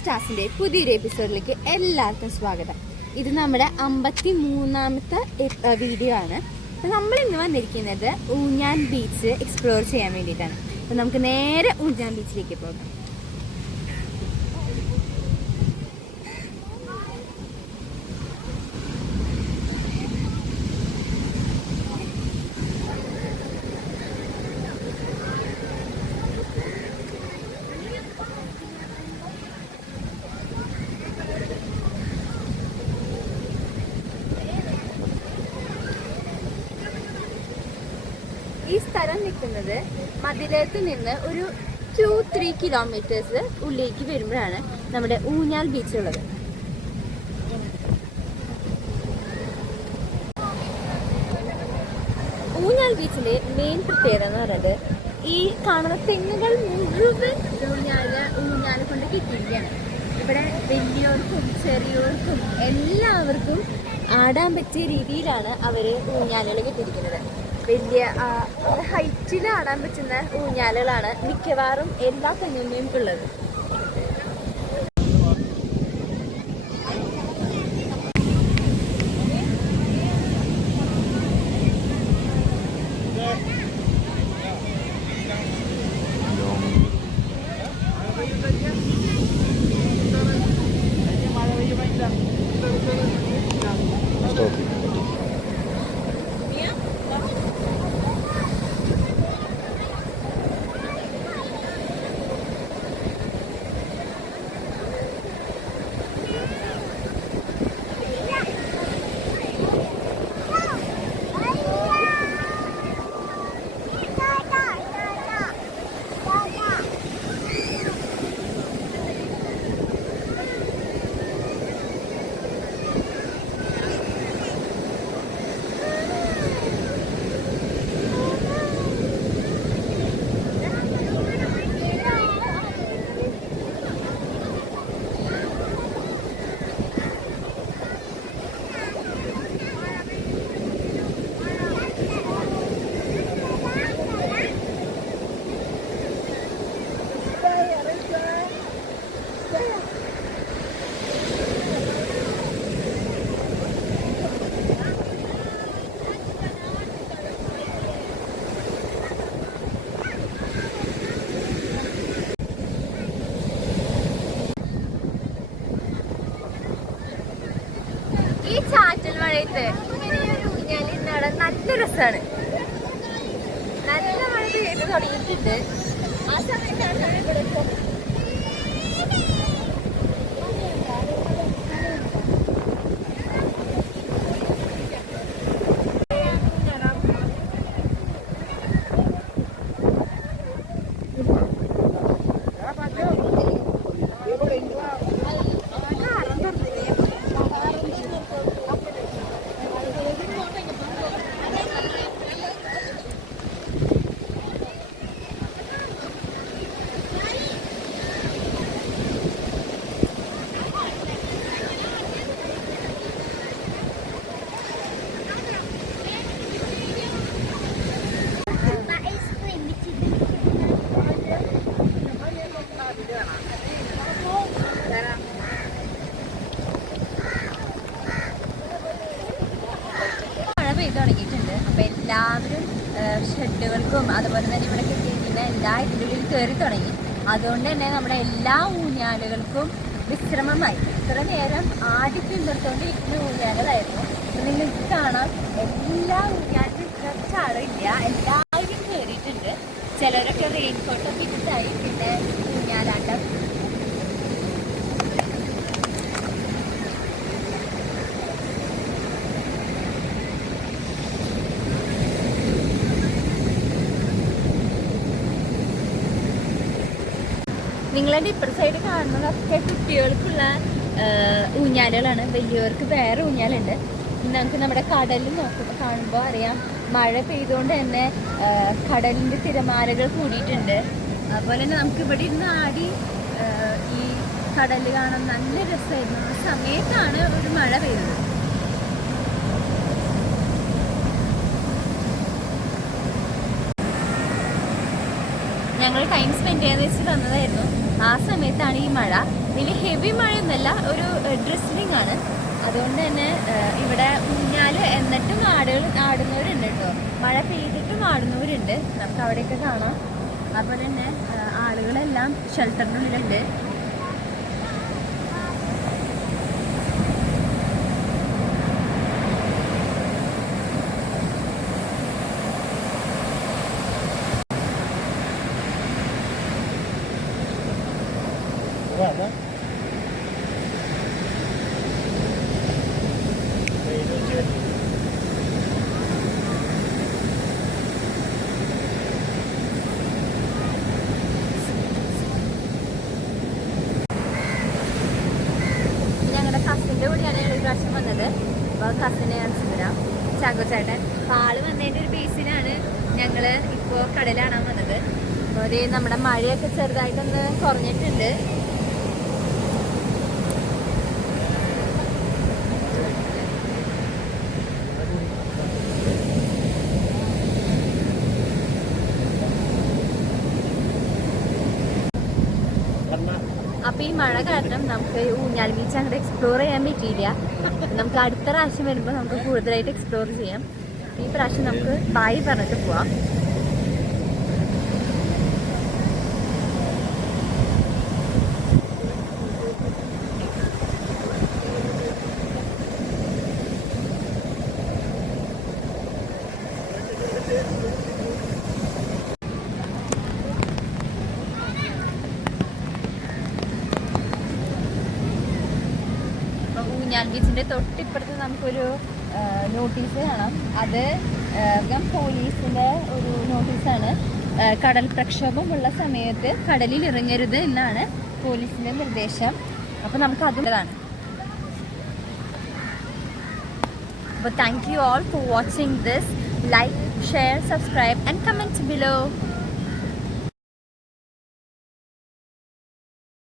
സ്റ്റാർസിന്റെ പുതിയൊരു എപ്പിസോഡിലേക്ക് എല്ലാവർക്കും സ്വാഗതം. ഇത് നമ്മുടെ 53ാമത്തെ വീഡിയോ ആണ്. അപ്പോൾ നമ്മൾ ഇന്ന് വന്നിരിക്കുന്നത് ഊഞ്ഞാൽ ബീച്ച് എക്സ്പ്ലോർ ചെയ്യാൻ വേണ്ടിയിട്ടാണ്. അപ്പോൾ നമുക്ക് നേരെ ഊഞ്ഞാൽ ബീച്ചിലേക്ക് പോകാം. ഈ സ്ഥലം നിൽക്കുന്നത് മതിലകത്ത് നിന്ന് ഒരു 2-3 കിലോമീറ്റേഴ്സ് ഉള്ളിലേക്ക് വരുമ്പോഴാണ് നമ്മുടെ ഊഞ്ഞാൽ ബീച്ച് ഉള്ളത്. ഊഞ്ഞാൽ ബീച്ചിലെ മെയിൻ പ്രത്യേകത എന്ന് പറയുന്നത് ഈ കാണുന്ന തെങ്ങുകൾ മുഴുവൻ ഊഞ്ഞാൽ കൊണ്ട് കിട്ടിയിരിക്കുകയാണ്. ഇവിടെ വലിയവർക്കും ചെറിയവർക്കും എല്ലാവർക്കും ആടാൻ പറ്റിയ രീതിയിലാണ് അവർ ഊഞ്ഞാലുകൾ കിട്ടിയിരിക്കുന്നത്. വലിയ ഹൈറ്റിൽ ആടാൻ പറ്റുന്ന ഊഞ്ഞാലുകളാണ് മിക്കവാറും എല്ലാ തെങ്ങിനെയും ഉള്ളത്. ഈ ചാറ്റൽ മഴയത്ത് ഇങ്ങനെയൊരു ഊഞ്ഞാലിരുന്നാണ് നല്ല രസമാണ്. നല്ല മഴ പെയ്ത് തുടങ്ങിയിട്ടുണ്ട്. ആ സമയത്താണ് ഇവിടെ പെയ്ത് തുടങ്ങിയിട്ടുണ്ട്. അപ്പോൾ എല്ലാവരും ഷെഡുകൾക്കും അതുപോലെ തന്നെ ഇവിടെ കിട്ടിയിരിക്കുന്ന എല്ലാ ഇതിനുള്ളിൽ കയറി തുടങ്ങി. അതുകൊണ്ട് തന്നെ നമ്മുടെ എല്ലാ ഊഞ്ഞാലുകൾക്കും വിശ്രമമായി. ഇത്ര നേരം ആടി പിന്തുടർത്തുകൊണ്ടിരിക്കുന്ന ഊഞ്ഞാലുകളായിരുന്നു. അപ്പോൾ നിങ്ങൾക്ക് കാണാം എല്ലാ ഊഞ്ഞാലിനും കുറച്ച് ആളില്ല, എല്ലാവരും കയറിയിട്ടുണ്ട്. ചിലരൊക്കെ റെയിൻകോട്ടൊക്കെ ഇട്ടായി. പിന്നെ ഊഞ്ഞാലാട്ടം നിങ്ങളുടെ ഇപ്പുറ സൈഡ് കാണുന്നതൊക്കെ കുട്ടികൾക്കുള്ള ഊഞ്ഞാലുകളാണ്. വലിയവർക്ക് വേറെ ഊഞ്ഞാലുണ്ട്. നമുക്ക് നമ്മുടെ കടലിൽ കാണുമ്പോൾ അറിയാം, മഴ പെയ്തുകൊണ്ട് തന്നെ കടലിൻ്റെ തിരമാലകൾ കൂടിയിട്ടുണ്ട്. അതുപോലെ തന്നെ നമുക്ക് ഇവിടെ ഇരുന്ന് ആടി ഈ കടൽ കാണാൻ നല്ല രസമായിരുന്നു. ആ സമയത്താണ് ഒരു മഴ പെയ്തത്. ഞങ്ങൾ ടൈം സ്പെൻഡ് ചെയ്യാന്ന് വെച്ച് തന്നതായിരുന്നു. ആ സമയത്താണ് ഈ മഴ. വലിയ ഹെവി മഴയൊന്നുമല്ല, ഒരു ഡ്രിസ്ലിംഗ് ആണ്. അതുകൊണ്ട് തന്നെ ഇവിടെ ഊഞ്ഞാൽ എന്നിട്ടും ആടുന്നവരുണ്ട് കേട്ടോ. മഴ പെയ്തിട്ടും ആടുന്നവരുണ്ട്, നമുക്ക് അവിടെയൊക്കെ കാണാം. അതുപോലെ തന്നെ ആളുകളെല്ലാം ഷെൽട്ടറിനുള്ളിലുണ്ട്. ഞങ്ങളുടെ കസിൻ്റെ കൂടെയാണ് ഞങ്ങൾ ഈ പ്രാവശ്യം വന്നത്. അപ്പോൾ കസിനെ കാണിച്ചു തരാം, ചാക്കോ ചേട്ടൻ. അപ്പോൾ ആള് വന്നതിൻ്റെ ഒരു ബേസിലാണ് ഞങ്ങൾ ഇപ്പോൾ കടൽ കാണാൻ വന്നത്. അപ്പോൾ ഒരു നമ്മുടെ മഴയൊക്കെ ചെറുതായിട്ടൊന്ന് കുറഞ്ഞിട്ടുണ്ട്. അപ്പോൾ ഈ മഴ കാരണം നമുക്ക് ഊഞ്ഞാൽ ബീച്ച് അങ്ങോട്ട് എക്സ്പ്ലോർ ചെയ്യാൻ പറ്റിയില്ല. നമുക്ക് അടുത്ത പ്രാവശ്യം വരുമ്പോൾ നമുക്ക് കൂടുതലായിട്ട് എക്സ്പ്ലോർ ചെയ്യാം. ഈ പ്രാവശ്യം നമുക്ക് ബൈ പറഞ്ഞിട്ട് പോവാം. ഊഞ്ഞാൽ ബീച്ചിൻ്റെ തൊട്ടിപ്പുറത്ത് നമുക്കൊരു നോട്ടീസ് കാണാം. അത് പോലീസിൻ്റെ ഒരു നോട്ടീസാണ്. കടൽ പ്രക്ഷോഭമുള്ള സമയത്ത് കടലിൽ ഇറങ്ങരുത് എന്നാണ് പോലീസിൻ്റെ നിർദ്ദേശം. അപ്പോൾ നമുക്ക് അതുള്ളതാണ്. അപ്പോൾ thank you all for watching this. Like, share, subscribe and comment below.